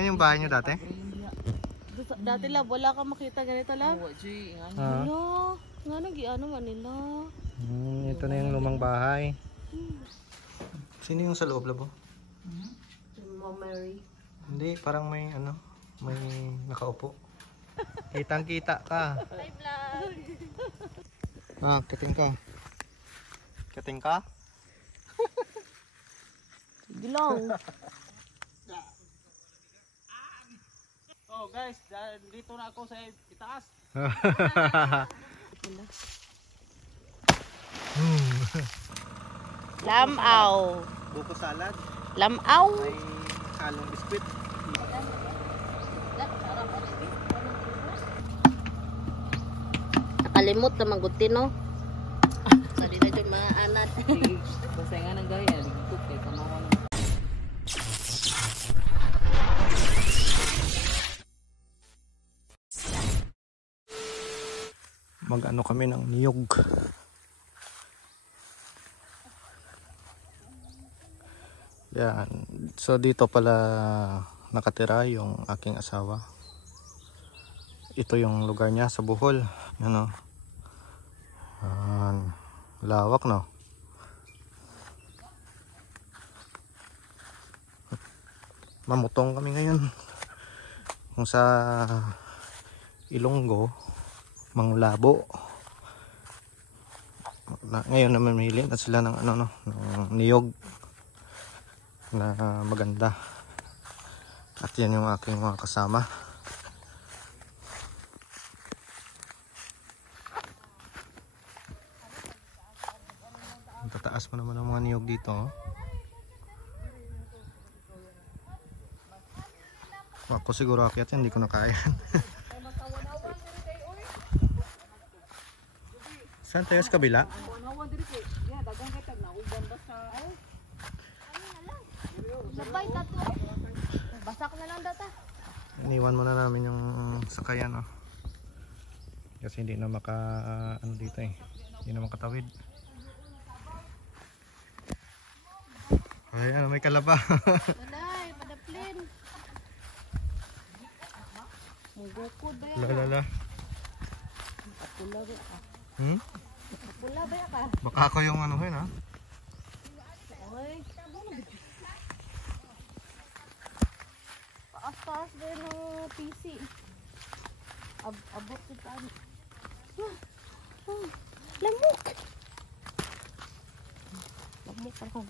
Yan yung bahay nyo dati? Dati lang, wala ka makita ganito lang. Ano? Nga nag-iano nga nila. Ito na yung lumang bahay. Sino yung sa loob, Labo? Mama Mary. Hindi, parang may ano, may nakaupo. Kitang kita ka. Hi vlog! Kating ka. Kating ka? Sige lang. Oh guys, dito na ako sa itaas. Lamaw. Buko salad. Lamaw. May halong biskwit. Nakalimot na magutin, no? Sali na dyan mga anak. Basta nga ng gaya, ligtog kay kamawa ng... Mag-ano kami ng niyog. Yan. So dito pala nakatira yung aking asawa. Ito yung lugar niya sa Bohol. Yan o. Lawak, no? Mamutong kami ngayon. Kung sa Ilonggo, Manglabo. Ngayon naman mamili na sila ng ano, no, ng niyog na maganda. At yan yung aking mga kasama. Tataas mo naman ang mga niyog dito, oh. Ako siguro akyat yan, hindi ko na kaya. Saan tayo sa kabila? Basak na lang data. Iniwan muna namin yung sakayan, oh. Kasi hindi na ano dito eh. Hindi na makatawid. Ay, ano, may kalaba. Malay, padaplin. Mugukod ba yan? Lalala. Kapula ba ka? Kapula ba ka? Baka ako yung ano yun, ha? Ay, paas-paas din ng PC. Abot ito ano. Lamok! Lamok parang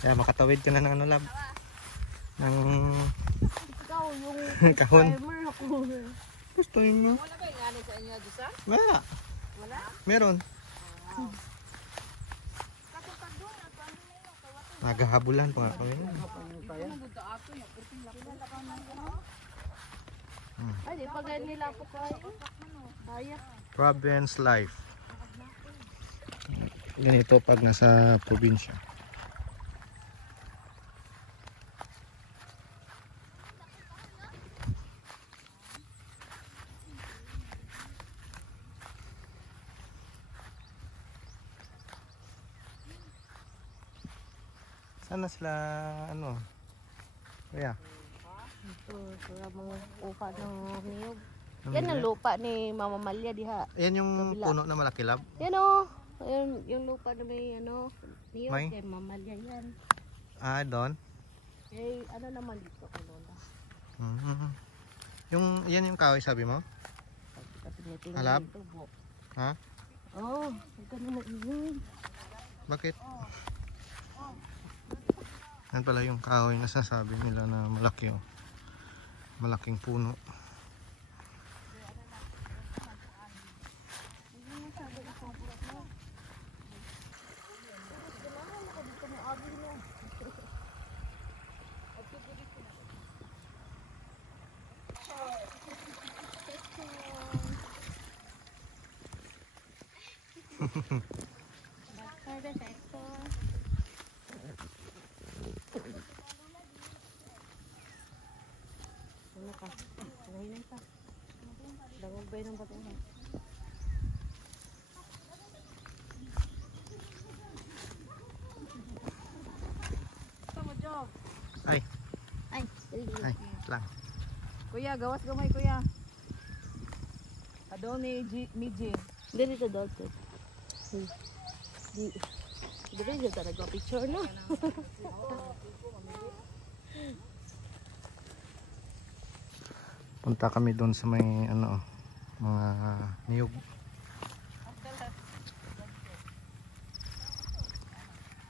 Kaya makatawid ka na ng ano, lab. Ng ikaw yung kahon. timer ako. Gusto nyo? Wala ba yung ano sa inyo, Disa? Wala. Wala? Meron. Naghahabulan pa nga kami. Ay, di pa ganyan nila po kayo. Kaya. Province life. Ganito pag nasa probinsya. Saan na sila ano? Kaya Ito, sila mga upa ng niyog. Yan ang lupa ni Mama Malia diha. yan yung Kabila. puno na malaki, lab. Yan o. Yan, yung lupa na may ano, niyog May? kay Mama Malia yan. Doon. Eh, ano naman dito kay Lola. Yan yung kahoy sabi mo? Halap? Ha? Oh, huwag ka na mag-iwan. Bakit? Yan pala yung kahoy na sasabi nila na malaki, oh. Malaking puno. Ano ka? Kanahinan ka. Dangog ba ng bato na? Kuya, gawas gamay kuya. Ado ni Miji. Ganito daw to. Di. Dili dyan talaga picture no. Punta kami doon sa may ano, mga niyog.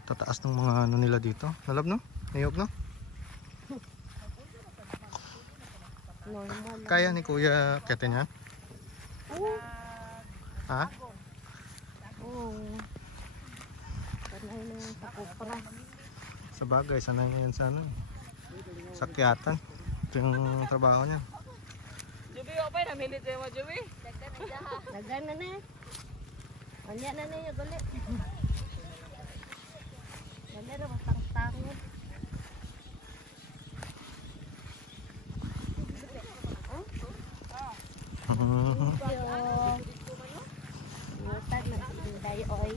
Tataas ng mga ano nila dito. Nalab no? Niyog no? Normal. Kaya ni Kuya akitin yan? Ha? Oo. Panay na yung sakupra. Sa bagay, sanay ngayon sa ano, sakyatan. Ito yung trabaho niya. Jubi, opay na milit mo, Jubi. Dagan na na. Anya na na yung galit. Galit na matang-tangon. Ngutag na sinday oy.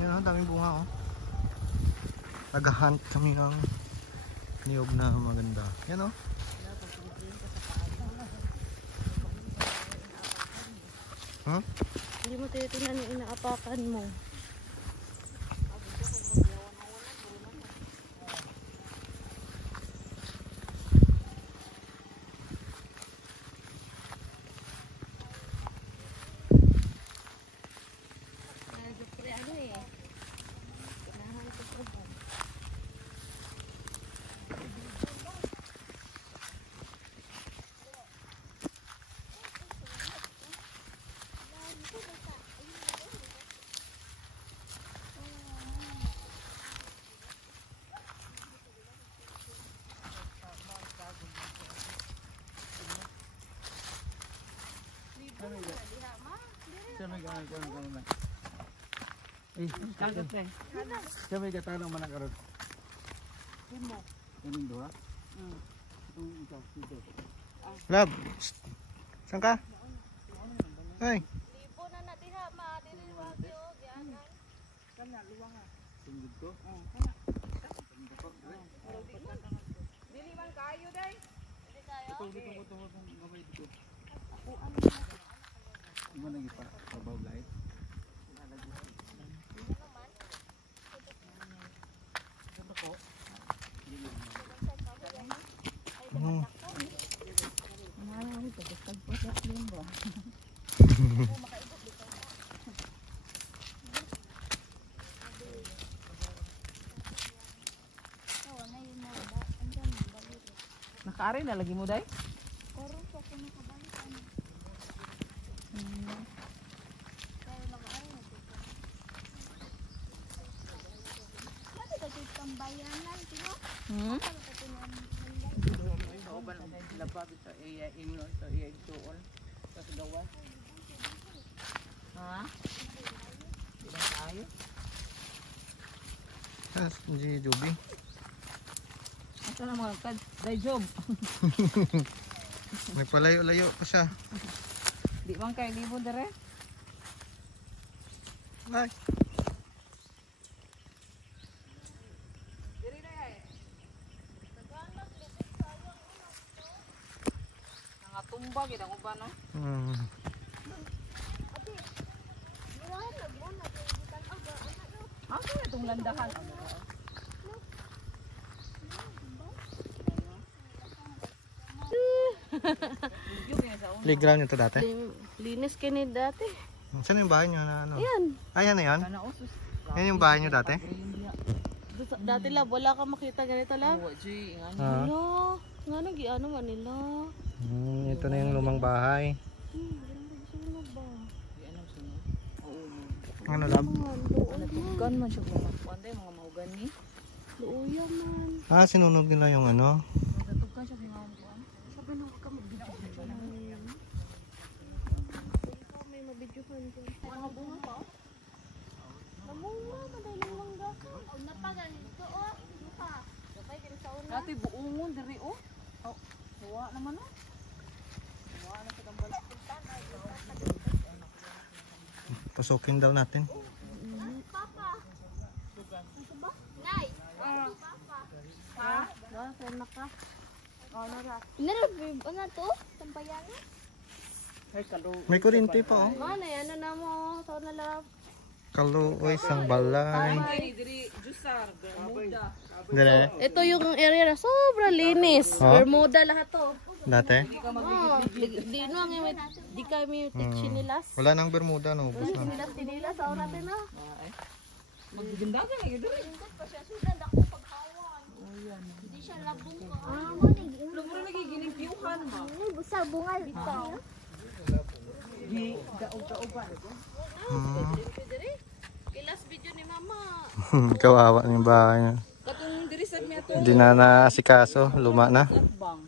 Yan, ang daming bunga oh. Nag-hunt kami ng niyog na maganda. Yan oh. Huh? Hindi mo titinan yung inaapakan mo. Siya may gatanong manakaroon. Kaning doha? Itong ikaw, dito. Love, saan ka? Ay, Libo na na diha ma, dili wagyo gianan. Sundod ko? Dili man kayo day. Dili kayo. Itong gamay dito. Hindi mo nang ipabaw light. ano? Nakaari na lagi mo day? Hmm? Kauban labab sa iya imno sa iya ituon sa gawas. Ha? Tidak tayo. Yes, si Joby. Asa na mga kad day job. Nagpalayo-layo pa siya. Di man kay libo dere. Ay, Nangatumba gid ang uban no. Asa na itong landahan? playground nyo to dati? Linis kini dati. Saan yung bahay nyo na ano? Yan. Ay, yan na yan? Kana usus. Yan yung bahay nyo dati? Dati lab wala ka makita ganito lab. Wa ji ngani. Ah. Ano? Ngano giano man nila? Ito na yung lumang bahay. Sino ba? Di anam sunod. Oo. Ano lab? Natugan man siya mga panday mga maugan ni. Luuya man. Ah, sinunog nila yung ano? Natugan siya mga kuan. Sabi nung ka magbibigay. Mga bunga pa. Namunga, madaling mangga. O napaganito o. Lupa. Kapay din sa una. Dati buungon diri oh. Oh, tuwa naman oh. Tuwa na sa tambal. Pasukin daw natin. Papa. Nay. Papa. Ha? Saan na ka? O, nara. Ano to? Sampayan na? Ay kalo. May kurinti pa oh. Mana, ano na mo? Saan na lang? Kaluoy, sang balay. Diri jusar, muda. Dire, Ito yung area na sobrang linis. Ha? Bermuda lahat to. dati. Oh, di no ang di kami tichinilas. Wala nang Bermuda, no? Ubus na. Tinilas sa natin na. Magaganda ka nga diri. Pa siya sudan ako paghawan. Hindi siya labong ka. Mo ni. Lumuro nagigining piyuhan ba? Busa bungal dito. Di daog-daogan. Ilas video ni mama. Kawawa yung bahay niya. Katong diri sa miya to. Hindi na naasikaso, luma na. Bang.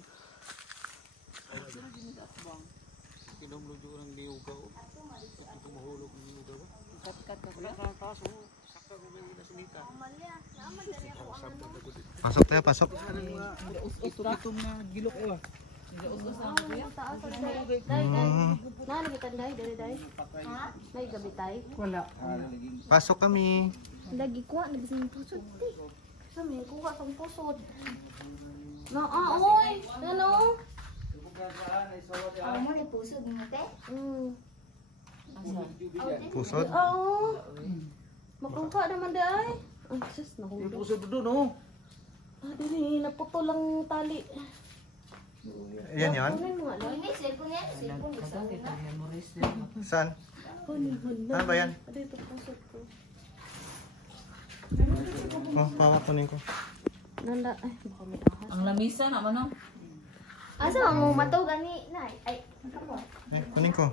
Kinumludo ng liugaw. Tumahulog ng liugaw. Kat-kat ka Wala kang kaso. Sakta ko may nasunita. Pasok tayo, pasok. Ito nga gilok eh. Na nagitan dai dai. Ha? May gabi tay. Wala. Pasok kami. Lagi kuha na bisan pusod. Sa may kuha sang pusod. Na oy, ano? Mo ni pusod mo te? Pusod. Oo. Makuha naman dai. Ay, sus, nahulog. Pusod doon oh. Ah, dili, naputol ang tali. Yan yan. Kunin mo nga lang. Ini cellphone yan, cellphone isa una. Saan? Kunin mo na. Ano ba yan? Dito pusod ko. Oh, pawakunin ko. Nanda, ay, baka may ahas. Ang lamisa naman no. Asa mo mato gani na? Ay, kapo. Eh, kunin ko.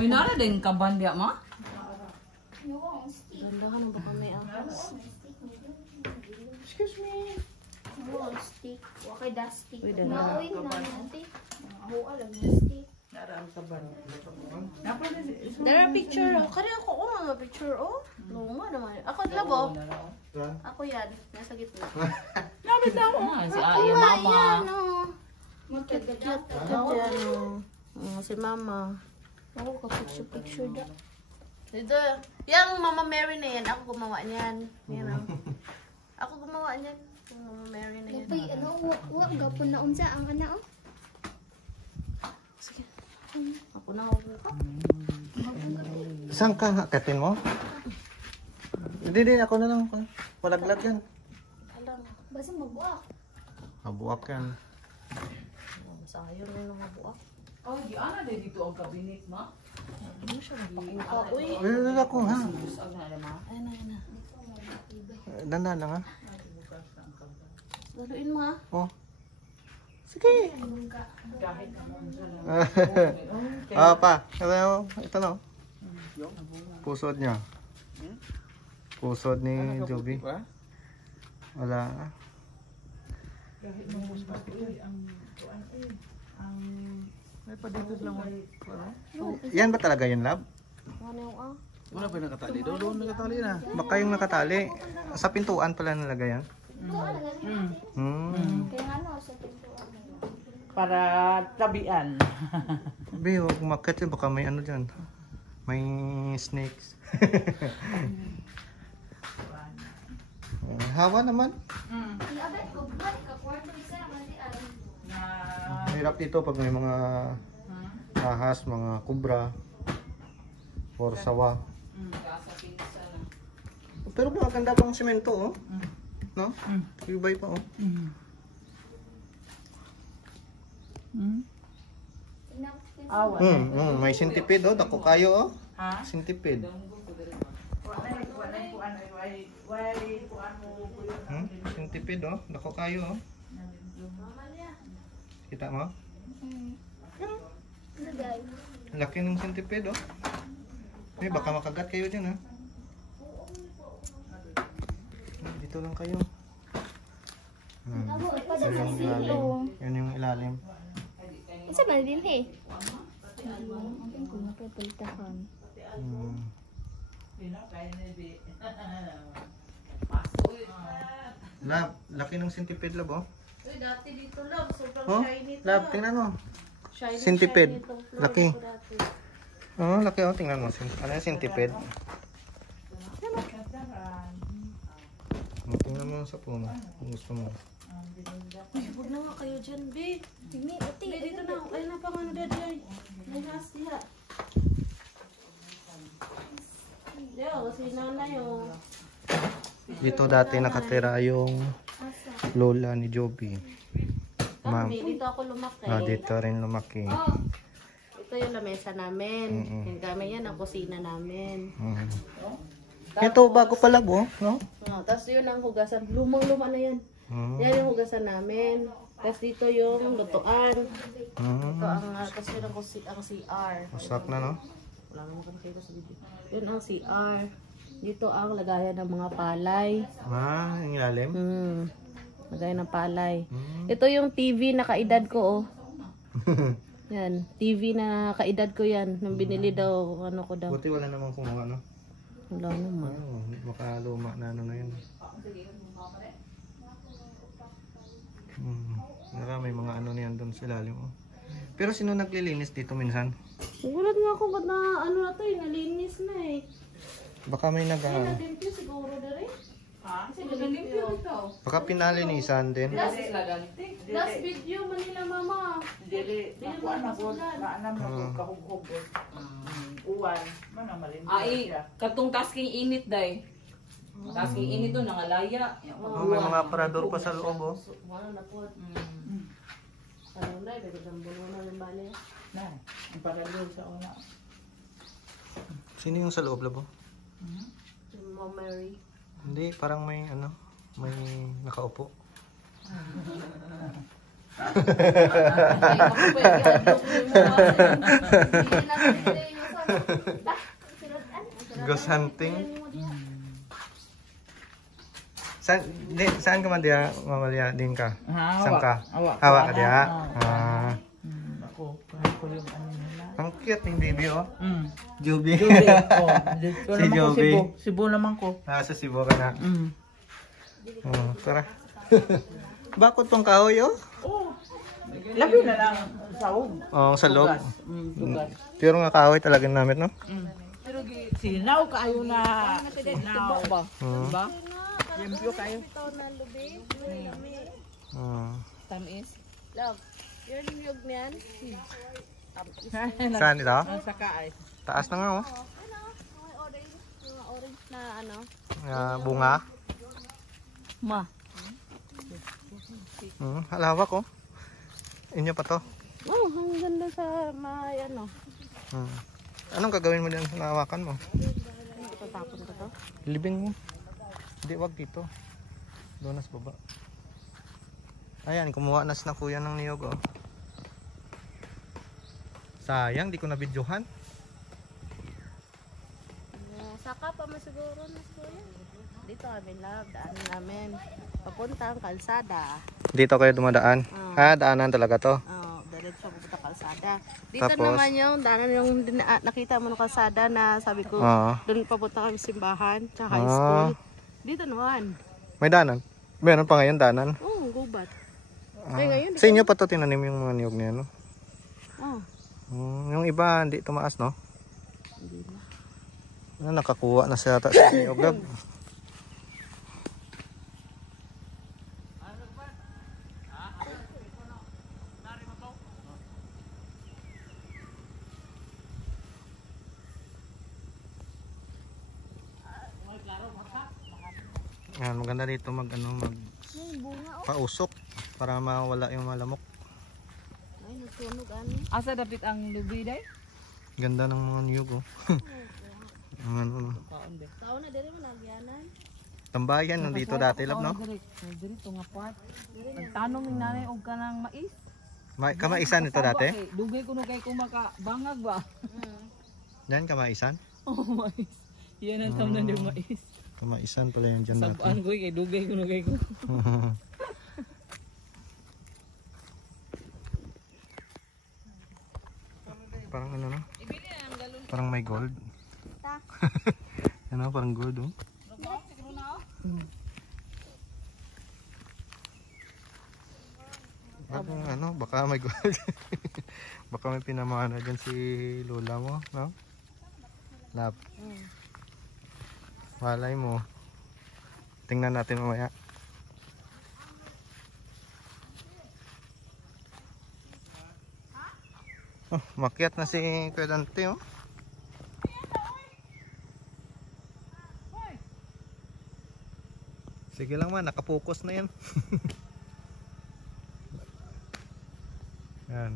Pinara din kaban dia ma. Ano ko ang stick? Ganda ka na baka may ahas. Excuse me. Ano ang stick? Wa kay dusty. Uy, dala. Naoy na natin. Ako alam ng stick. Dara picture. Kaya ako, mga picture, oh. Lunga naman. Ako, labo. Ako yan. Nasa gitna. Nabi daw. Si Aya mama. Ayan, oh. Magkagadat. Ayan, oh. Si mama. Ako, ka-picture da. Dito. Yung Mama Mary na yan, ako gumawa niyan. Yan, oh. Ako gumawa niyan. Yung Mama Mary na yan. Kapay, ano, wa gapon na unsa ang ana oh. Sige. Ako na ako ka. Saan ka hakatin mo? Hindi, ako na lang. Walaglag yan. Alam. Basta magbuak. Mabuak yan. Sayang na yung mga buwak. Oh, di ana din dito ang kabinet ma. Ano siya? Napakuha. Uy. Wala ako ha. Busag na naman. Ayun na, ayun na. Dandan lang ha. Laluin mo ha. Oh. Sige. Ah, pa. Ito na. Pusod niya. Pusod ni Joby. Wala. May pa dito lang. Yan ba talaga yun, lab? Ano yung ah? Wala pa nakatali. Doon nakatali na. Baka yung nakatali. Sa pintuan pala nalagay yan. Kaya nga no, sa pintuan. Para tabian. Be, huwag umakit yun. Baka may ano dyan. May snakes. Hawa naman. Iabe ko balik ka kwarto isa mali alam. Hirap dito pag may mga ahas, mga kubra, or sawa. Pero maganda pang semento, oh. No? Ibay pa, oh. May centipede, oh. Dako kayo, oh. Ha? Centipede. Centipede, oh. Dako kayo, oh. Kita mo? Lagay. Laki ng centipede, oh. Eh, baka makagat kayo dyan, ha. Dito lang kayo. Abo Ito yung ilalim. Yan yung ilalim. Isa man din eh. Ang kung napapalitahan. Lab, laki ng centipede lab oh. Uy, dati dito lang. Sobrang Oh, shiny to. lab, tingnan mo. Shiny, Centipede. shiny itong floor Laki. ko dati. Oh, laki oh, tingnan mo. Ano yung centipede? Tingnan mo sa puno kung gusto mo. Uy, huwag na nga kayo dyan, babe. Tingni, uti. Hindi, dito na. Ay, napangano dadi ay. May hasya. Yo, si nanay oh. Dito dati nakatira yung lola ni Joby. Ma'am. Kami, dito ako lumaki. Dito rin lumaki. Oh, ito yung lamesa namin. Mm-mm. Yung kami yan, ang kusina namin. Mm. Ito bago pa lab oh, no? Oh, tapos yun ang hugasan. Lumang-luma na yan. Mm. Yan yung hugasan namin. Tapos dito yung lutuan. Mm. Ito ang, tapos yun ang CR. Masak na no? Wala naman kami kayo sa video. Yun ang CR. Dito ang lagayan ng mga palay. Ah, yung ilalim. Lagayan ng palay. Mm. Ito yung TV na kaedad ko, oh. Yan, TV na kaedad ko yan. Nung binili daw, ano ko daw. Buti wala namang kumuha no? Wala naman. Oh, baka luma na ano na yun. May mga ano niyan doon sa ilalim oh. Pero sino naglilinis dito minsan? Nagulat nga ako ba't na ano na to eh, nalinis na eh. Baka may Ay, nag nalimpyo siguro na rin. Ha? Kasi nalimpyo ito. baka pinalinisan din. Last video Manila mama. Dili, nakuha na po. Naanam na po, kahugog. Uwan. Mana malimpyo Ay, siya. katong tasking init day. Tasking init doon, nangalaya. Oh, may mga parador pa sa loob oh. Wala na po. Ano na, pero dambulo na yung bali. Na, ang parador sa una. Sino yung sa loob labo? Yung Mom Mary. Hindi, parang may ano, may nakaupo. Ghost hunting. Saan ka man diya, mamalya din ka? Saan ka? Hawa ka diya? Ako, parang ko yung ano nila. Ang cute ng baby oh. Joby. Oh, Si Joby. Cebu naman ko. Nasa Cebu ka na. Oh, tara. Bakit tong kahoy oh? Labi na lang sahog. Oh, sa loob. Dugas. Pero nga kahoy talagang namit no? Pero sinaw kayo na sinaw ba? Diba? Limpyo kayo. Tamis. Love, yun yung yug niyan. Saan ito? Sa kaay. Taas na nga oh. Mga orange na ano. Bunga. Ma. Halawak oh. Inyo pa to. Oh, ang ganda sa may ano. Anong gagawin mo din sa hawakan mo? Tatapon ko to. Libing mo. Hindi, wag dito. Doon sa baba. Ayan, kumuha na na kuya ng niyog oh. Sayang, di ko na videohan. Saka pa masiguro na kuya. Dito kami love, daan namin. Papuntang kalsada. Dito kayo dumadaan? Daanan talaga to. Oh, diretso pupunta kalsada. Dito Tapos? naman yung daanan yung nakita mo ng kalsada na sabi ko doon papunta kami simbahan sa high school. Dito naman. May daanan? Meron pa ngayon daanan? Oh, gubat. Ay, ngayon, Sa inyo pa to tinanim yung mga niyog niya no? Oh. Yung iba hindi tumaas no? Hindi na. Nakakuha na siya sa niyog lab. Yan, maganda dito mag pausok para mawala yung malamok. Ay, nagsunog ano. Asa dapat ang lubi day? Ganda ng mga niyog oh. Ano, Tao na diri mo nagyanan. tambayan nandito dati lab no? Diri to nga part. Nagtanong ning nanay og kanang mais. Kamaisan ito dati? Dugay kuno kay kumaka-bangag ba? Yan kamaisan? Oh, mais. Yan ang tamnan yung mais. Kamaisan pala yan dyan dati. Sabaan ko kay dugay kuno kay ko. Parang ano no? Ibili na ang galon. Parang may gold. Ta. Ano, parang gold oh. Siguro na oh. Parang ano, baka may gold. Baka may pinamana dyan si lola mo, no? Lab. Malay mo. Tingnan natin mamaya. Oh, makyat na si Kuya Dante oh. Sige lang man, nakapokus na yan. Yan.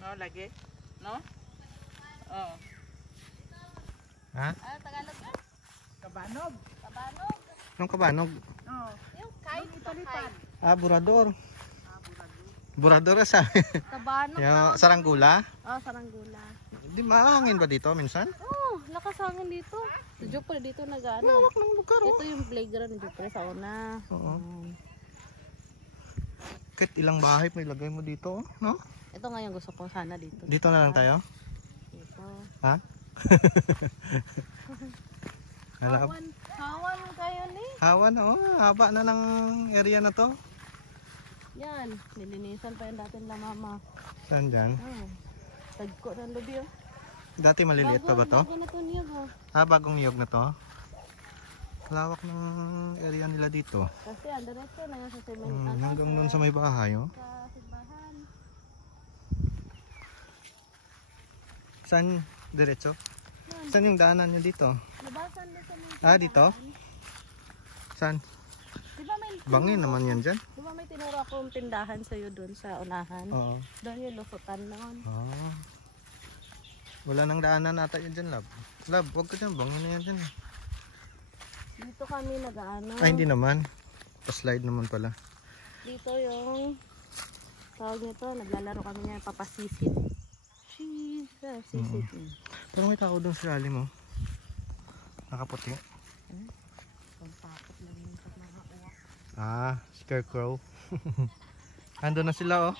No, lagi. No? Oh. Ha? Ah, Tagalog na? Kabanog. Kabanog. Anong kabanog? Oh. Yung kite ito, kite. Ah, burador. Burador sa Kabanog. yung saranggula. Oh, saranggula. Di mahangin ba dito minsan? Oh, nakasangin dito. Si Jupre dito nag-ano. Lawak ng lugar oh. Ito yung playground ni Jupre sa una. Oo. Kahit ilang bahay may lagay mo dito, oh, no? Ito nga yung gusto ko sana dito. Dito na lang tayo? Dito. Ha? Hala, Hawan kayo ni. hawan oh, haba na ng area na to. Yan, nilinisan pa yung dating la mama. Saan dyan? Oh. Tagko ng lubi oh. Dati maliliit pa ba to? Bago na to niya oh. Ah, bagong niyog na to? Lawak ng area nila dito. Kasi ang diretso na yan sa cement. Hanggang doon sa may bahay oh. Sa simbahan. Saan diretso? Saan yung daanan nyo dito? Labasan na sa mga. Ah, dito? Saan? Di ba may Bangin naman yan dyan. Di ba may tinuro akong tindahan sa'yo doon sa unahan? Oo. Doon yung lusutan noon. Ah. Wala nang daanan ata yun dyan, Lab. Lab, huwag ka dyan. Bangin na yan dyan. Dito kami nag-ano. Ay, hindi naman. Pa-slide naman pala. Dito yung tawag nito, naglalaro kami niya, papasisit. Sisit. Pero may tao doon sa lalim mo. Nakaputi. Pagpapot lang yung pag mga uwak. Ah, scarecrow. Ando na sila oh.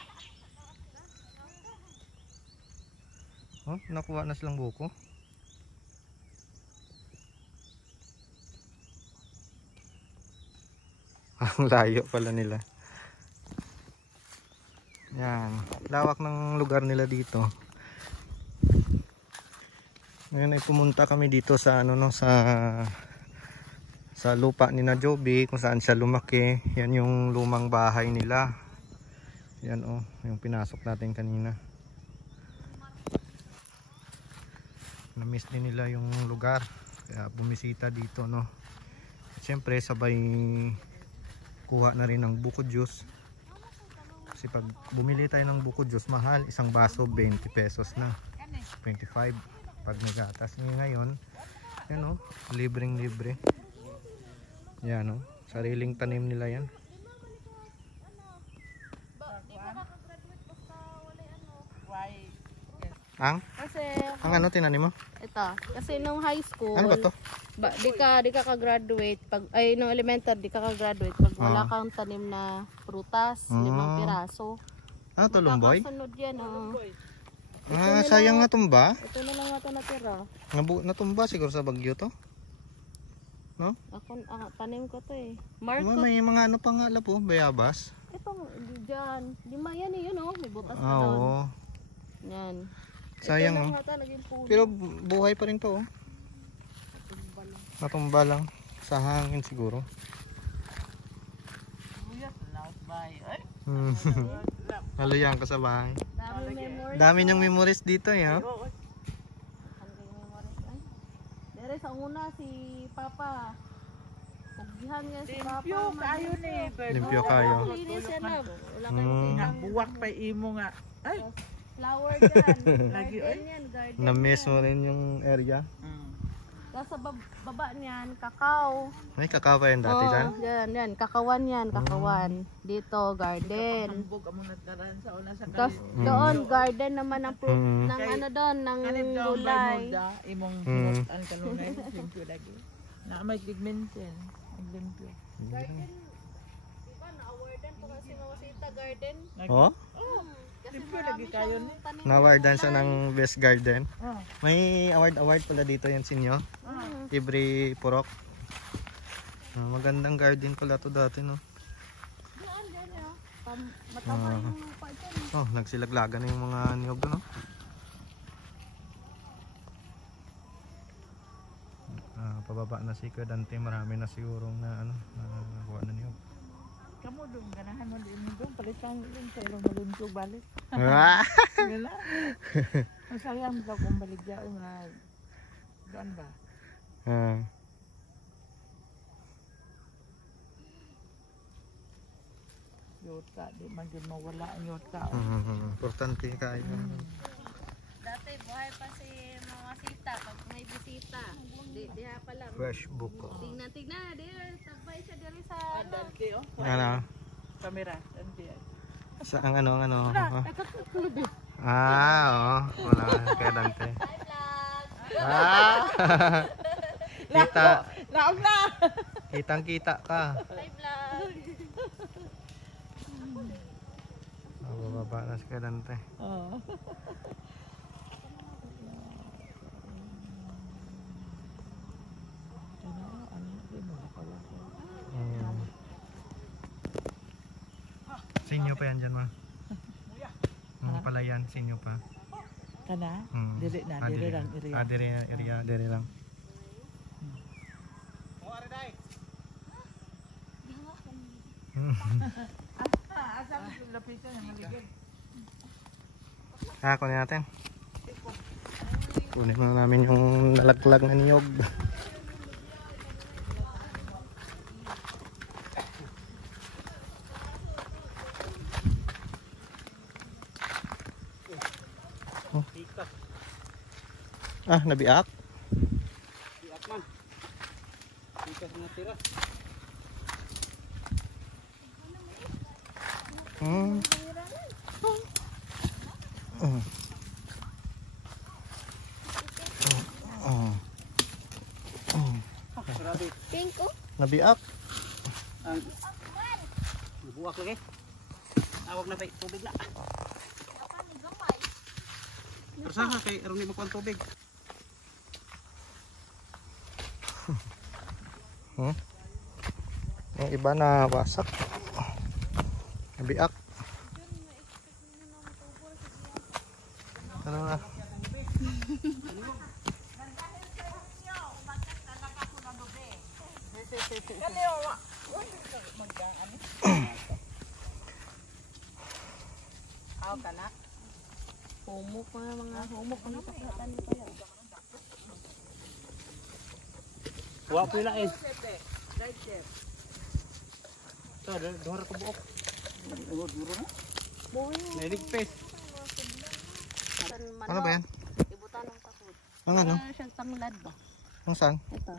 Oh, nakuha na silang buko. Ang layo pala nila. Yan, lawak ng lugar nila dito. Ngayon ay pumunta kami dito sa ano no, sa lupa ni na Joby kung saan siya lumaki. Yan yung lumang bahay nila. Yan oh, yung pinasok natin kanina. Na-miss din nila yung lugar. Kaya bumisita dito no. Siyempre sabay kuha na rin ng buko juice. Kasi pag bumili tayo ng buko juice, mahal. Isang baso 20 pesos na. 25 pag nagatas. Ngayon, yan o, libreng libre. Yan o, sariling tanim nila yan. Kasi Ang ano tinanim mo? ito, kasi nung high school, Ano ba to? di ka ka-graduate pag nung elementary di ka ka-graduate pag wala kang tanim na prutas, 5 piraso. Ah, tulumboy? Kakasunod yan oh. Ah, sayang nga tumba. Ito na lang ito natira. Natumba siguro sa bagyo to. No? Ako tanim ko to eh. Marco. May mga ano pa nga po, bayabas. Itong diyan, 5 yan eh, yun oh, may butas na Ah, doon. oo. Yan. Sayang ito no. lang ata naging puno. Pero buhay pa rin to oh. Natumba lang sa hangin siguro. Haluyang ka sa bahay. Dami memories. Dami niyang memories dito eh. Oh. Dere sa una si Papa. Pagdihan niya si Papa. Limpyo kayo ni. Limpyo kayo. Linis yan na. Wala kayo Nga kitang buwak pa imo nga. Ay. flower dyan. Lagi, Garden yan, garden. Na-miss mo rin yung area. Tapos sa baba niyan, kakao. May kakao pa yan dati dyan? Yan, kakawan yan, kakawan. Dito, garden. Hambog amo nagtaran sa una sa Tapos doon, garden naman ng fruit, ng Kay- ano doon, ng Kanip daw by gulay. moda imong ang kanunay limpyo lagi. Na may pigmentin. Ang limpyo. Garden, di ba na-awardan si Mama Sita Garden. Oh? Kasi Libre marami lagi kayo siyang ni. tanim. Na-awardan siya ng Best Garden. Oh. May award pala dito yan sinyo. Libre Purok. Magandang garden pala to dati, no? Mataba yung lupa dyan. Oh, nagsilaglagan na yung mga niyog, no? Pababa na si Kuya Dante, marami na sigurong na ano, nakuha na niyog. Kamu doon, ganahan mo din doon. Palitang doon, pero malunsog balik. Ah! Gala. Masayang mo kung balik dyan. Doon ba? Yota, di man din mawala ang yota. Importante kayo. Dati buhay pa si Mama Sita pag may bisita. Diha pa lang. Fresh buko. Tingnan, di tabay siya diri sa Dante, oh. Ano? Kamera, Dante. Sa ang ano? Wala, nakatulog eh. Oo. Wala Kuya Dante. Ah! Kita. Naog na! Kitang kita ka. Hi vlog. Bababa na si Kuya Dante. Oo. Sinyo pa yan dyan, ma. Pala yan, sinyo pa. Kana? Dili na, Ah, dili lang area. Ah, diri lang. Asa mo yung lapitan ng maligid? Kunin natin. Kunin na namin yung nalaglag na niyog. Oh. Nabiak. Biak man. Bikas na tira. Grabe. Pink oh. Nabiak. Ang buwak lagi. Awag na tay tubig na. Tersaha kay aron ni makuha tubig. Yung iba na wasak. Nabiak. Ano na? Aw kana? Humok mga humok ang kapatan nito yan. Wa pila eh. To, duhar ko buok. Duro na. Naligpes. Ano ba yan? Ibutan ng takot. Ang ano? Siyang tanglad ba? Ang saan? Ito.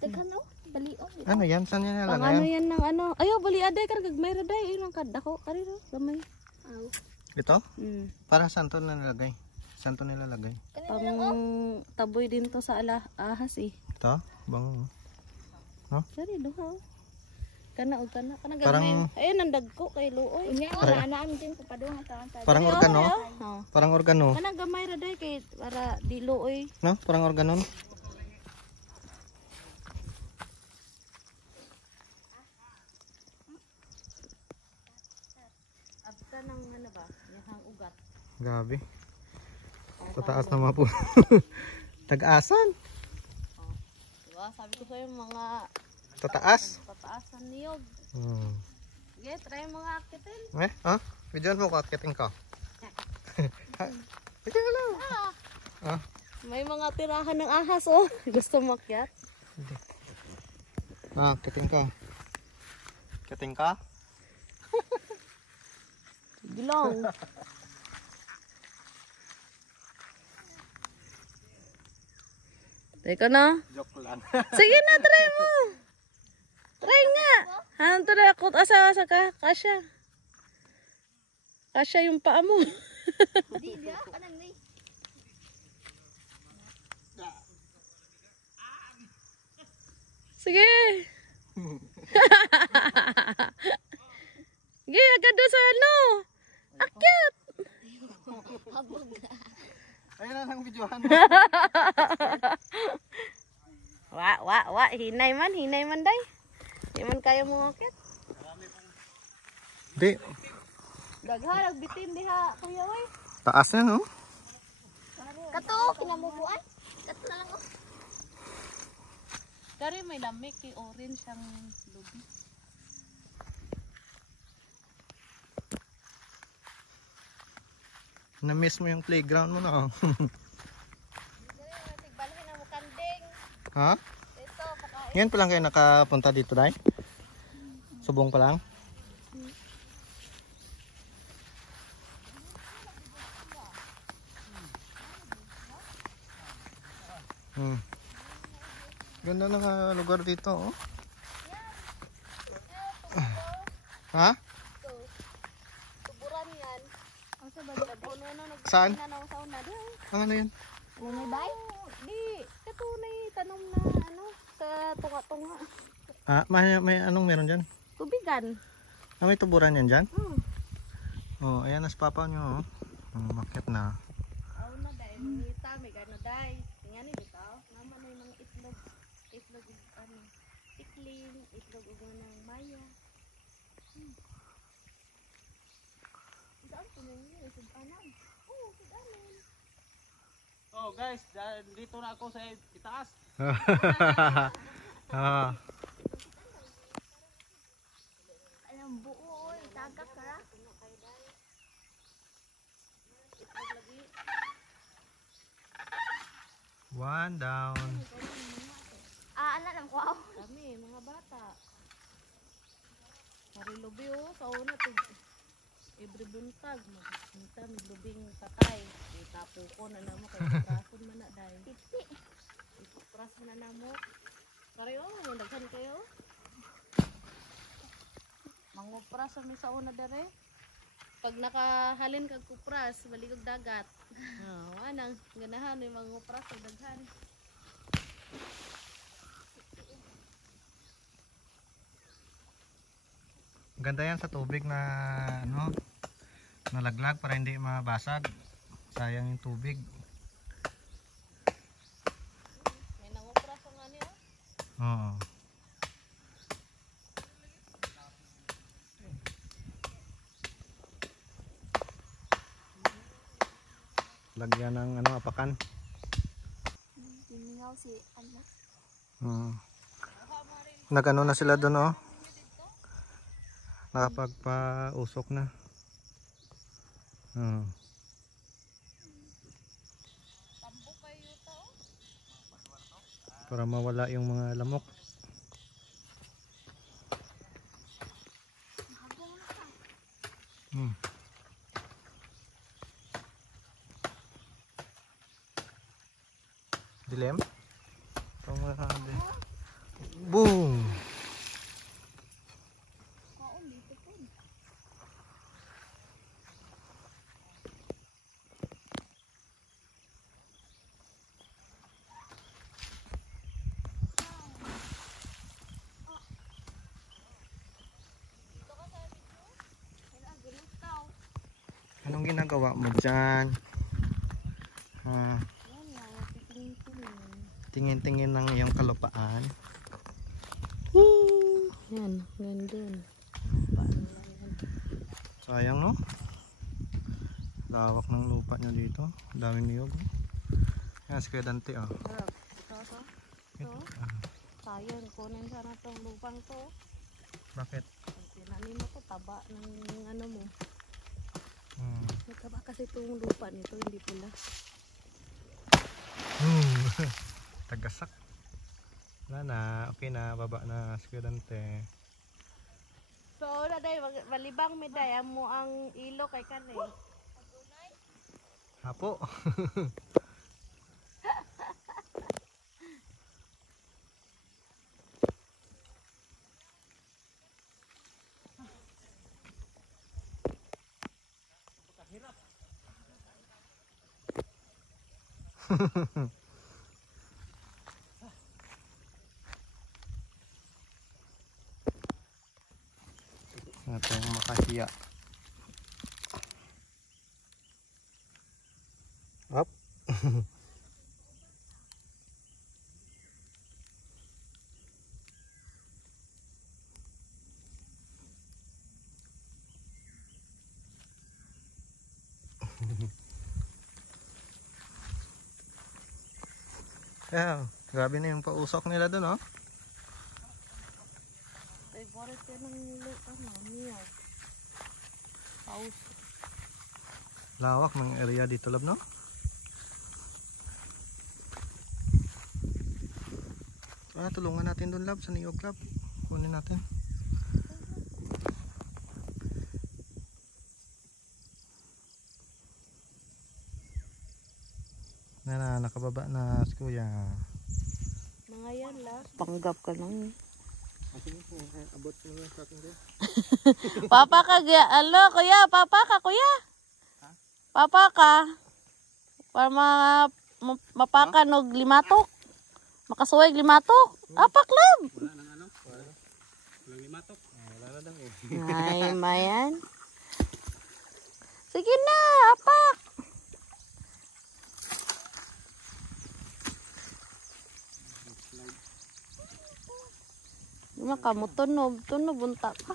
Taghan oh. Balion. Ano yan? Saan yan Pang nalagay? ano yan ng ano. Ayaw, bali aday karagag may raday. Ayun ang kadako. Karino, gamay. Ito? Mm. Para saan to nilalagay? Saan to nilalagay? Pang taboy din to sa ahas eh. Ito? Bango. Sorry, duha. Kana o kana. Kana Parang- gamay. Ayun, ang dagko kay Luoy. Unya wala na am din papadung sa sa. Parang organo? Oh. Parang organo. Kana gamay raday kay para di Luoy. No? Parang organo. Abta ng ano ba? Yung ugat. Gabi. Tataas na mga po. Tag-asan. Diba? Sabi ko sa'yo mga Tataas. pataasan niyog. Sige, try mo nga akitin. Videoan mo ko at kiting ka. Video lang. May mga tirahan ng ahas oh. Gusto makyat? Kiting ka. Kiting ka? Gilong. Teka na. Joke lang. Sige na, try mo. Try nga. Hanto na ako asa sa kasya. Kasya yung paa mo. Di dia kanang ni. Sige. doon sa ano. Akyat. Ayun na lang videohan mo. Wa. Hinay man day. Di man kayo mo akyat. Di, Dagharag bitin diha kuya way. taas na no? Kato, kinamubuan. Kato na lang oh. Dari may lamig kay orange ang lubi. Na-miss mo yung playground mo na. Tigbalhin na mo kanding. Ha? Ito pakain. Ngayon pa lang kayo nakapunta dito, Day? Subong pa lang? Ganda ng lugar dito, oh. Ha? Tuburan yan. Asa ba Puno na Saan? nagtanaw sa una di. Ang ano yun? Lumay bay? Di katunay tanom na ano sa tunga-tunga. Ah, may anong meron dyan? Tubigan. Ah, may tuburan yan dyan? Oh, ayan na si papa nyo, oh. Umakyat na. Aw na dai, mangita may gano dai. Tingani bitaw, naman na yung mga itlog. Itlog ug ano, tikling, itlog ug ng maya. Saan ko nang sudanan? Oh, sudanan. Oh guys, dito na ako sa itaas. Ah, Alam buo oy, tagak ka. one down. Ano lang ko. Kami mga bata. Marilubi oh, sa una tig every buntag magpunta may lubing patay. Itapo ko na namo kay prason man na dai. Titi. Ipras na namo. Kayo, daghan kayo. Mangupras sa sa una dere. Pag nakahalin kag kupras, baligog dagat. Oh, anang ganahan may mangupras sa daghan. Ganda yan sa tubig na ano, nalaglag para hindi mabasag. Sayang yung tubig. May nangupras ang ano. Oo. Lagyan ng ano, apakan. Tiningaw si ano. Nagano na sila doon, oh. Nakapagpa-usok na. Para mawala yung mga lamok. Dilim? Boom! Anong ginagawa mo dyan? Tingin-tingin ng iyong kalupaan. Yan, gandun. Sayang, no? Lawak ng lupa niya dito. Daming niyog. Yan si Kuya Dante, oh. Sayang, kunin sana tong lupang to. Bakit? Tinanim ako, taba ng ano mo. May taba kasi itong lupa nito, hindi pula. Tagasak. Wala na. Okay na. Baba na si Kuya Dante. So, na day, malibang meday, amo ang ilo kay kare. Hapo. Atong makahiya. Up. Yeah, grabe na yung pausok nila dun, oh. Favorite yan ng niya. Paus. Lawak ng area dito, lab, no? Tulungan natin dun, lab, sa niyog, lab. Kunin natin. Nakababa na si kuya. Mga yan la. Panggap ka lang. Abot mo lang sa akin din. Papa ka, alo, kuya, papa ka, kuya. Papa ka. Para mapakan og limatok. Makasuway limatok. Apak lab. Wala nang ano? Walang limatok. Wala na daw eh. Ay, mayan. Sige na, apak. Lima ka mo tunog bunta ka.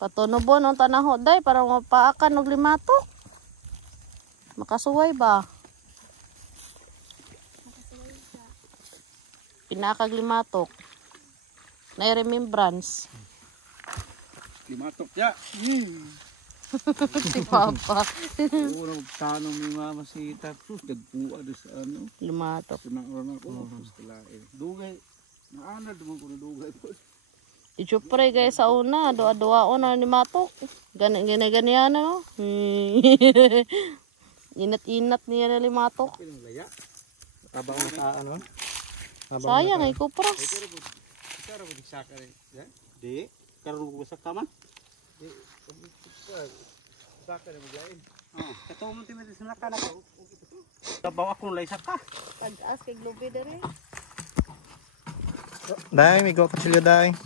Patunobon ang tanaho day para mapaakan og limatok. Makasuway ba? Pinakag limatok. Na remembrance. Limatok ya. Si Papa. Urang tanong ni mama si Tatus dagpuan sa ano. Limatok. Sunang-urang ako kalain. Dugay. Naanad mo ko dugay po. Ichupre guys sa una, doa-doaon na ni matok. Ganyan no. Inat-inat niya na limatok. Laya. Abang naka ano? Sayang ay kupras. Karo ko disaka rin. Di. Karon ko sa kaman. Di. Saka rin maglain. Ito mo timid sa nakana ko. Tabaw ako lay saka. Pag-as kay globe dere. Dai, may go kutsilyo dai.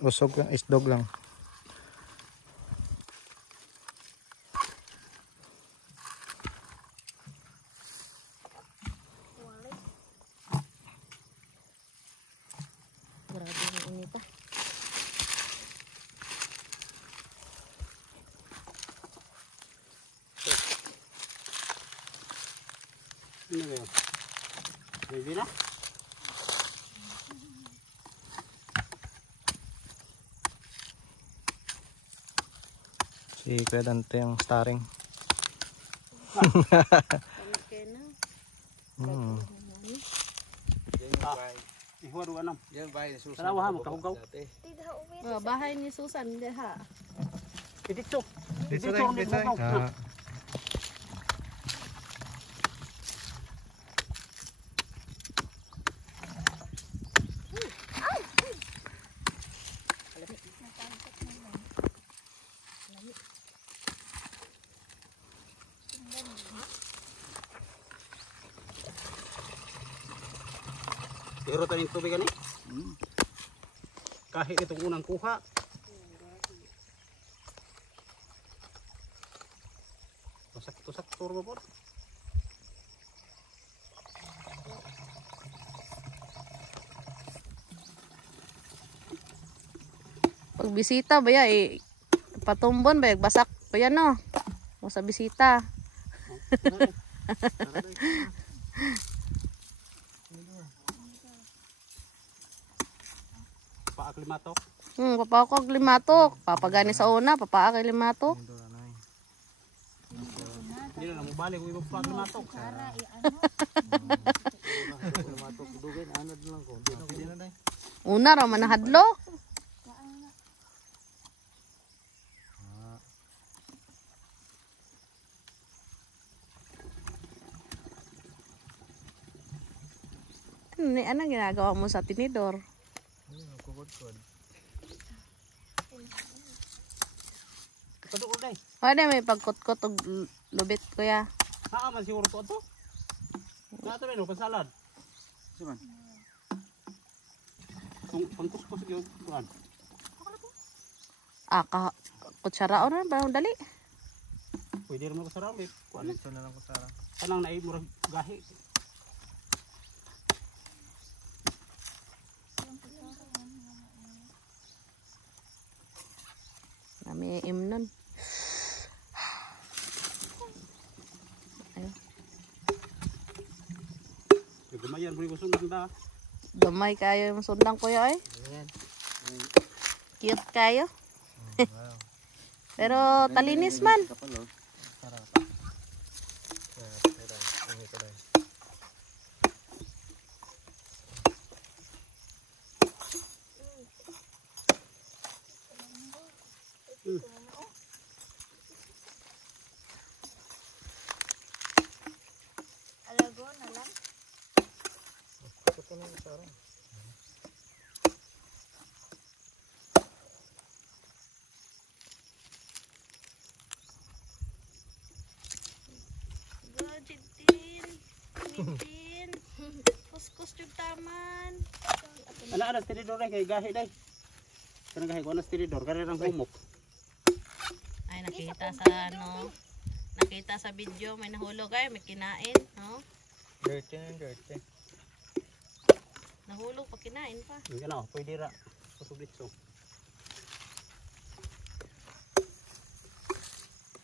Usog lang, isdog lang. Grabe ang init ah. Ano ba yun? Ready na? Si Kuya Dante ang starring. Okay na. Ihuwaro anam. Yan bay susan. Tanawa mo kahugaw. Bahay ni Susan diha. Dito. Dito rin. Pero taning tubig ani. Kahit itong unang kuha. Tusak turbo po. Pag bisita ba ya patumbon ba basak pa yan no. O sa bisita. Paak limatok. Papakog limatok. Papagani sa una, papaak limatok. Hindi na mo balik ko paak limatok. Limatok dugay na anad lang ko. Di na dai. Una ra man hadlo. Anong ginagawa mo sa tinidor? Kukod-kod. Kadto day. Pwede may pagkot-kot og lubit kuya. Naa man siguro to. Nato rin pasalad. Siman. Kung pangkus-kus gyud kuan. Kutsara o na, parang dali. Pwede rin mo ko sa ramit. Kuan Dito na lang ko Sarah. kanang naay murag gahi. Nami imnon. Gumayan mo ko sundan da. Gamay kayo yung sundang kuya ay. Ayan. Cute kayo. Wow. Pero talinis man. Sarap. Alago na lang. Ito na Sarah. Go, Jintin. Jintin. Kuskus yung taman. Ana tinidor kay gahi dai. Kanang gahi ko na tinidor kare rang humok. Ay, nakita sa ano. Nakita sa video, may nahulog ay, may kinain. No? Dirty na dirty. Nahulog pa kinain pa. Hindi na pwede ra. Kusublit so.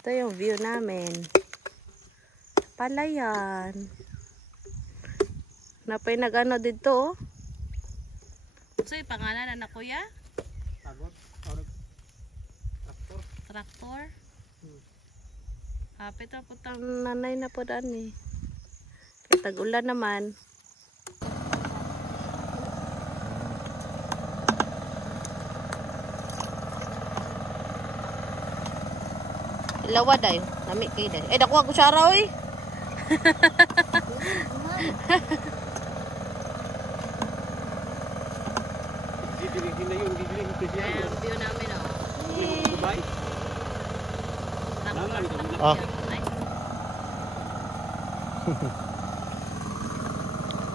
Ito yung view namin. Palayan. Napay nag-ano dito, oh. So, yung pangalan na kuya? Tagot. Orog. Traktor. Traktor? Kapit na po nanay na po daan eh. Kaya tag-ulan naman. Ilawa day. Nami kay day. Eh, nakuha ko siya raw eh. Didili na yun. Didili ko siya. Ayan, view namin oh. Dubai. Traktor. Ah. Ay.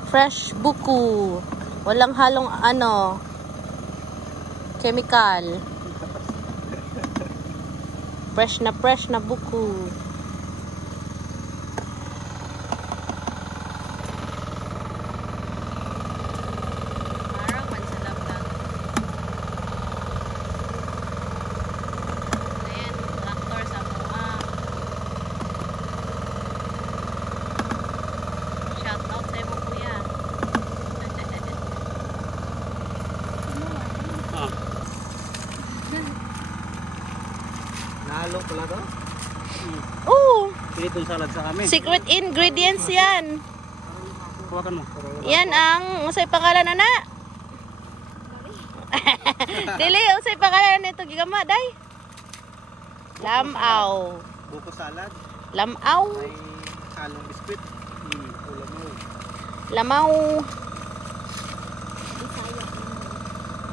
Fresh buku. Walang halong ano. Chemical. Fresh na buku. Parang mansalap lang. Ayan, traktor sa mua. Shout out sa mo kuya. Ah. Nalo pala to? Oh, Pinitong salad sa kami. secret ingredients yan. Hawakan mo. Yan ang usay pangalan na na. Dili, usay pangalan nito gigama day. Lamaw. Buko salad. Lamaw. May halong biskwit. Ulam mo. Lamaw.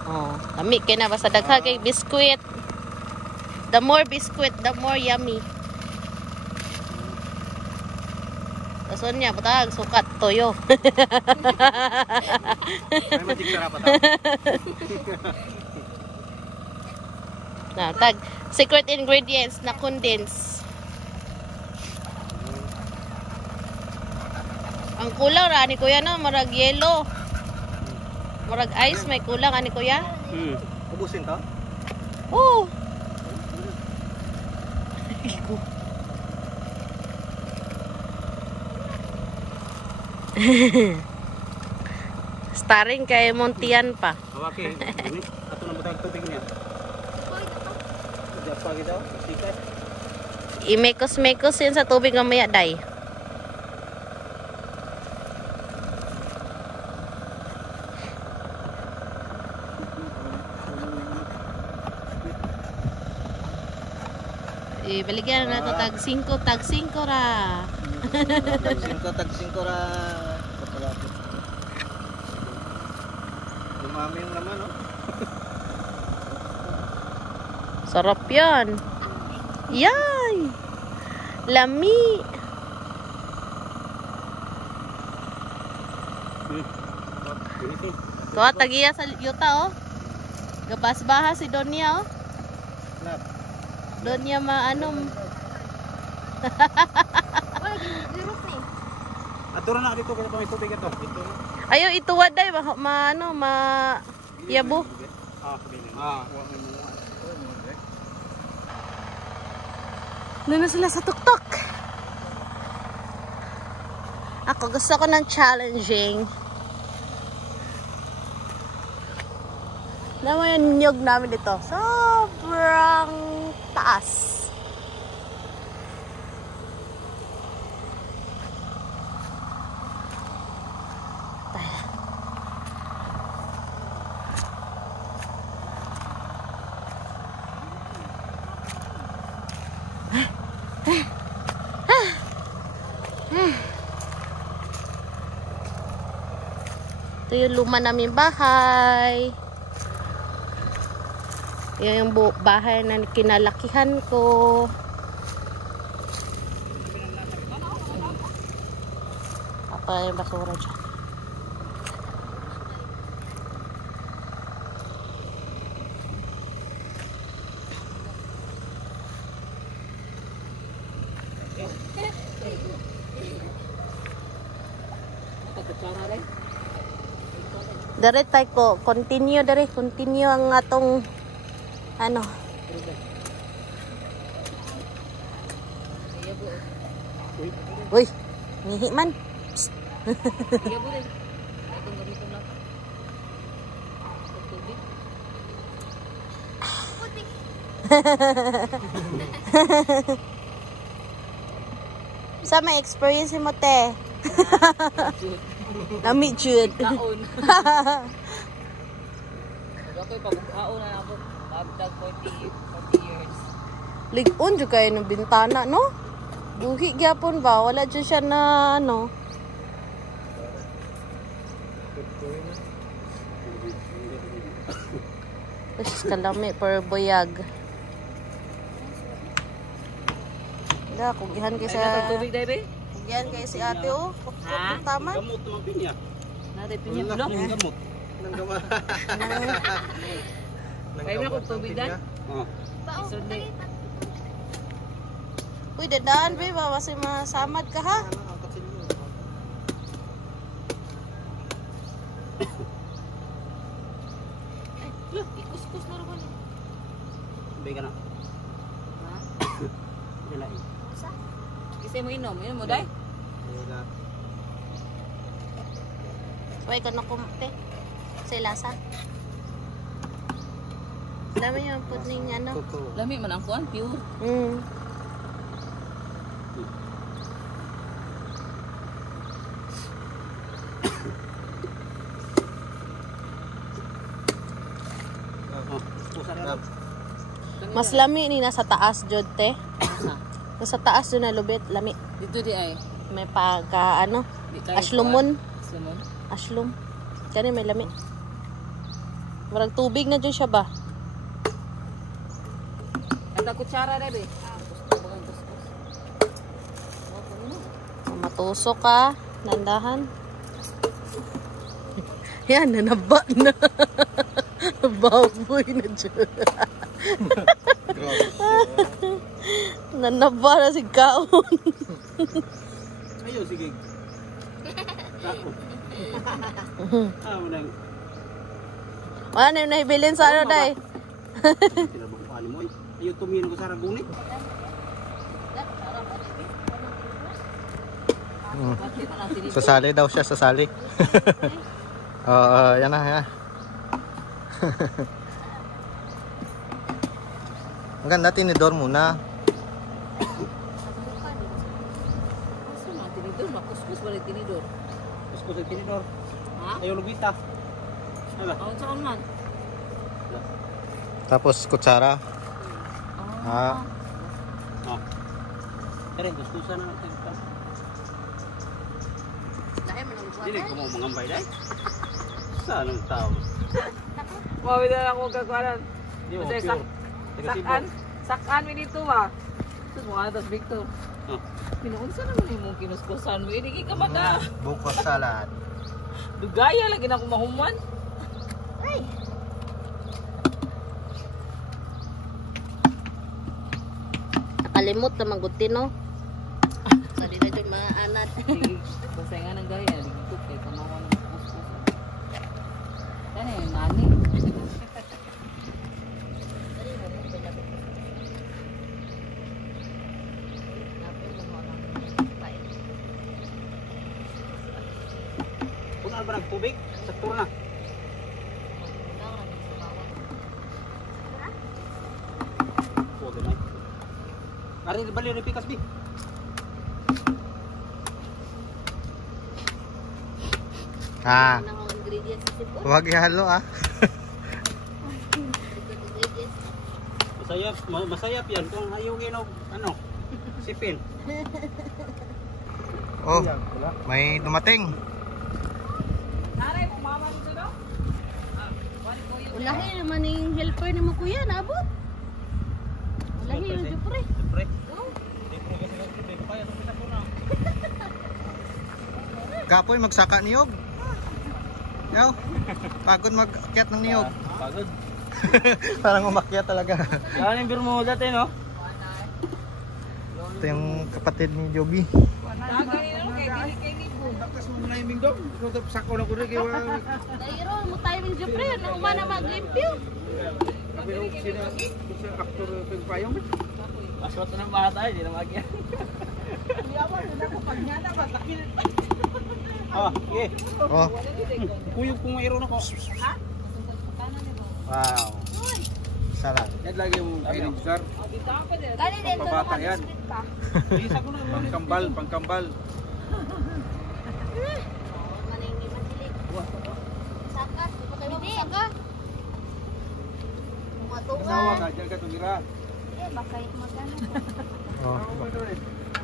Oh, kami kay na basta dagha kay biskwit. The more biscuit, the more yummy. Tason niya, butag, sukat, toyo. May magic sarap pa to. Na, tag, secret ingredients na condense. Ang kulang ra ni kuya no, marag yelo. Marag ice, may kulang ani kuya. Ubusin to? Oh. Starring kay Montian pa. Hawaki. Ato na butang tubig niya. Diyan pa daw. Sikat. I-mekos-mekos yan sa tubig mamaya, day. Baligyan na ito tag 5 ra. Tag 5 ra. Kapalapit. Lumami yung laman, no? Sarap yan. Yay! Lami. Kuha tagiya sa yuta, oh. Gabas baha si Donia, oh. Doon niya maano. Aturan na dito kaya may tubig ito. Ito. Ayaw ituwad day maano yabo. Kabilin. Doon na sila sa tuktok. Ako gusto ko ng challenging. Alam mo yung nyog namin dito. Sobrang taas. Ito yung luma namin bahay. Yan yung bahay na kinalakihan ko. Apa yung basura dyan. Dari tayo ko, continue ang atong ano. Uy, ngihi man. Psst. Sa may experience mo te. Lami jud. Kaon. Ako'y pagkaon na ako. Magdag 40 years. Ligon jud kayo ng bintana, no? Buhi gyapon ba? Wala jud siya na ano. Tapos kalami per boyag. Wala, kugihan kayo sa... Tubig dai be? Kugihan kayo si ate, oh. Ha? Taman. Gamot naman pinya. Nade pinya Wala blok. akong gamot. Kaya mo kung tubig dan? Oh. Sunday. Uy, dadaan, be. Kasi masamad ka, ha? Ikus-kus na rin. Tubig ka na. Ha? Dala. Kasi mo inom. Inom mo dai? Uy, ka na kumte. Sa lasa. Dami yung pudning ano. Lami man ang kuan, pure. Mas lami ni nasa taas jud te. Nasa taas doon na lubit, lami. Dito di ay. May pagka ano, Di tayo aslumon, Aslumon. aslum. Kani may lami. Marag tubig na dyan siya ba? Ata kutsara dai be. Matusok ka, nandahan. Yan, nanaba na. Baboy na dyan. Nanaba na si Kaon. Ayo sige. Tako. Manang. Wala na yung nahibilin sa ano, day. Tinabang ko ani mo. Ayo tumino ko sa rabuni. Sasali daw siya, sasali. Yan na, yan. Ang ganda, tinidor muna. Asa man tinidor, makuskus balik tinidor. Kuskus ang tinidor. Ha? Ayo lubita. Ala. Aun saan man? Tapos kutsara. Ah. Oh. Tara, kuskusan na natin. Dili ko mo mangambay dai. Saan ang tao? Mawid na ako kagwanan. Di mo Kasi pure. sakan, sakan mi dito ba? Sus mo atas Victor. Oh. Pinuunsa naman yung mong kinuskusan mo. Hindi ka maka. Buko salad. Dugaya lagi na akong mahuman. Makalimot na magutin, no? Sa di na dyan maanad. Basta nga ng gaya, ligtog kay kamawa ng puspos. Yan eh, nani. Kung ano ba ng tubig? Sakto na. Oh, ganay. Ari, bali rin pikas, bi. Ah, Ano ang ingredients sa sipon? huwag ihalo ah. Masayap, masayap yan kung hayungin o ano, sipin. Oh, may dumating. Ulahi naman yung helper ni mo kuya, naabot. Ulahi yung jupre. Siyempre. Oh. Kapoy magsaka niyog. Yaw. Pagod mag-akyat ng niyog. Pagod. Parang umakyat talaga. Yan yung beer mo dati, no? Ito yung kapatid ni Joby. Dairo mo tayo ng jupre, na umana maglimpyo. Aswat na ng bata, hindi na magyan. Ah, yeah. Oh, Kuyog kung mayroon ako. wow. Salad. Yan lagi yung pinagdar. Kali din to Pabata ka yan. biscuit pa. Isa ko na. Pangkambal, pangkambal. Saka, di ba kayo saka? Asawa Matukan. ka, dyan ka tumira. Eh, baka magano. Oh.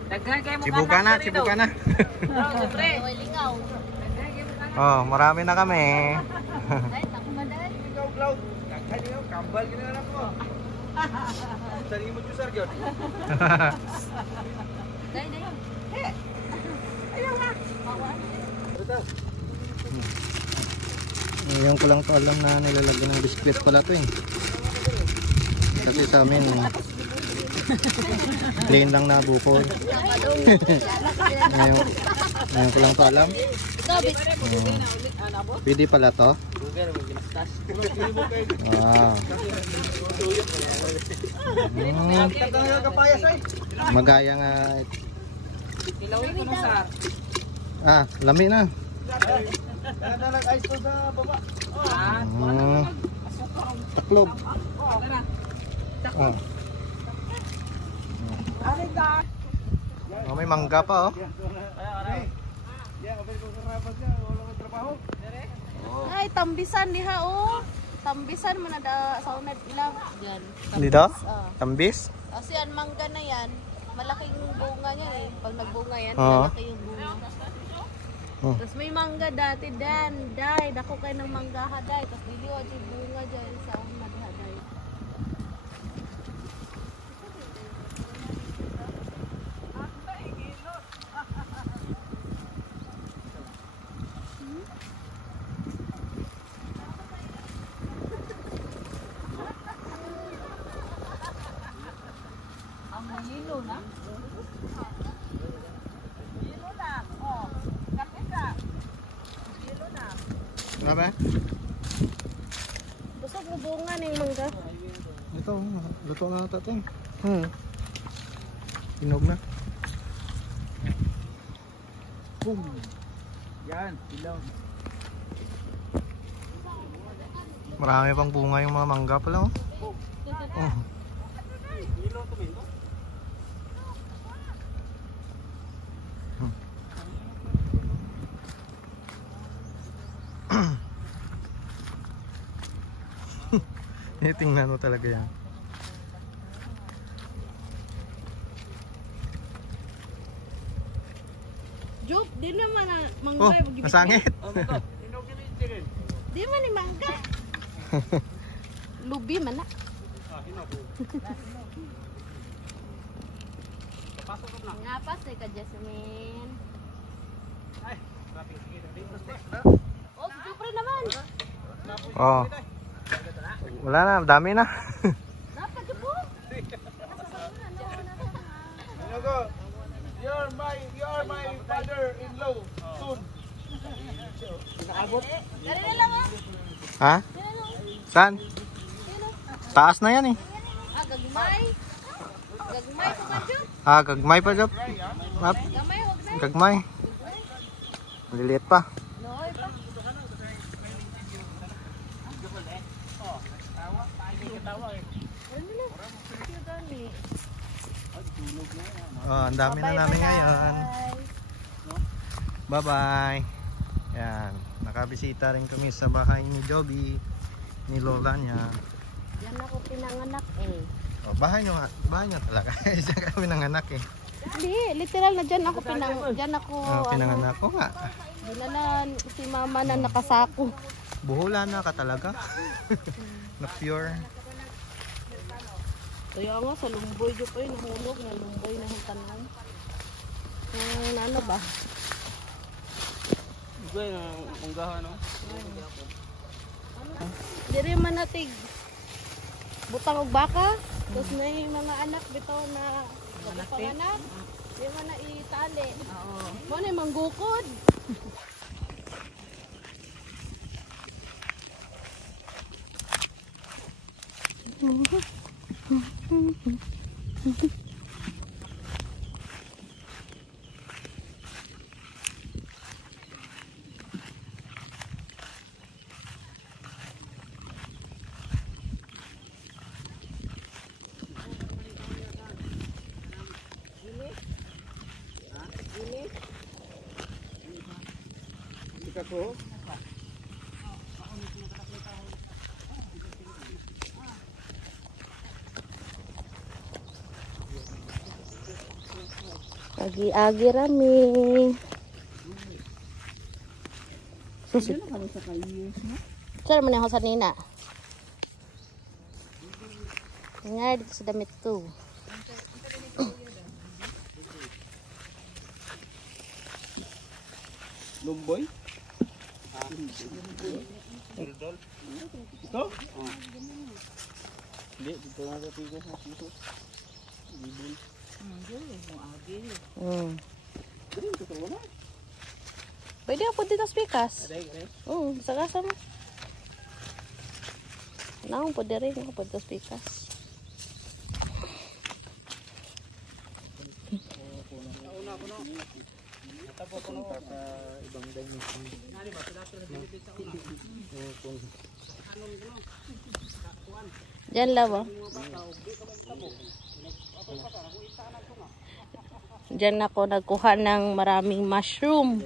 Daghan kayo mo Sibuka na, sibuka na. Siyempre. Oy, lingaw. Oh, marami na kami. Dahil, ako ba dahil? Ikaw, Cloud. Kambal ka na lang mo. Sari mo Diyos, Argon. Dahil, dahil. Ngayon ko lang to alam na nilalagyan ng biskwit pala to eh. Kasi sa amin, plain lang na buko. ngayon ko lang to alam. Ikaw, biscuit. Pwede pala to. Wow. Magaya nga. Kilawin ko na sir. Ah, lami na. Ice to sa baba. Taklob. Oh. Oh, may mangga pa oh. Ay, tambisan diha, oh. Tambisan mo na da sa unad ilang. Yan. Dito? Ah. Tambis? Kasi ang mangga na yan, malaking bunga niya eh. Pag nagbunga yan, Oo. malaki yung bunga. Oh. Tapos may mangga dati dan, day, dako kayo ng mangga ha, day. Tapos diliwa yung bunga dyan sa unad ha, day. Grabe? Busog mo bunga ng mangga. Ito, luto na ata ito. Hinog na. Boom. Yan, ilaw. Marami pang bunga yung mga mangga pala oh. Oh. Ilaw to minto. Tingnan mo talaga yan. Jup, di naman na mangga. Oh, Magibigay. nasangit. Di man ni mangga. Lubi man na. Ngapas eh ka, Jasmine. Oh, Jupre naman. Oh. Wala na, dami na. Dapat Jupo. You're my father-in-law soon. Ha? Saan? Taas na yan eh. Ah, gagmay. Gagmay pa ba dyan? Ah, gagmay pa Job. Map. Gamay, huwag na. Gagmay. Maliliit pa. Nooy pa. Oh, ang dami na namin ngayon. Bye-bye. Yan. Nakabisita rin kami sa bahay ni Joby, ni Lola niya. Yan ako pinanganak eh. Oh, bahay niyo talaga. Diyan kami nanganak eh. Hindi, literal na dyan ako dyan ako Oh, pinanganak ko nga. dinala si mama na nakasako. Buhula na ka talaga. Na pure. Kaya nga sa lumboy dyan po yung nahulog na lumboy na hutanan. Ano ba? Gue na unggahan no. Diri man natig butang og baka, tapos na yung mga anak bitaw na panganak. Di man na itali. Oo. Mo na manggukod. Agi-agi rami. Susit. Saan man yung hosan nina? Nga dito sa damit ko. Lumboy? Ito? Hindi, dito na sa tigas na puso. Bibul. Pwede ako dito sa pikas. Oo, sagasa mo. Naong pwede rin ako pwede sa pikas. Diyan lang oh. Diyan ako nagkuha ng maraming mushroom.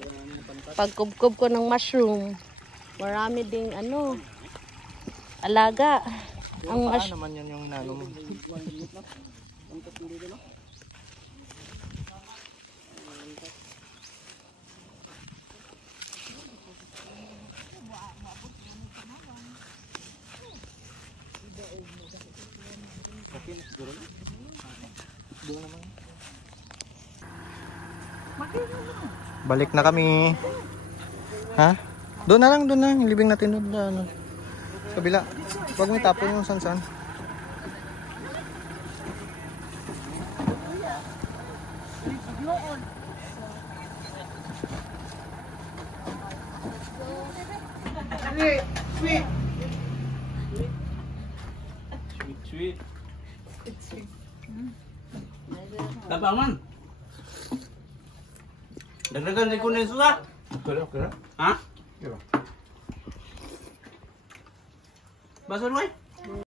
Pagkubkob ko ng mushroom, marami ding ano, alaga. Ang Paano naman yun yung nano mo? Balik na kami. Ha? Doon na lang, doon na. Yung libing natin doon na, ano. Sa kabila. Huwag may tapon yung san-san. Sweet. Tapang man. Dagdagan din ko na susah. Okay. Ha? Okay. Basa mo eh?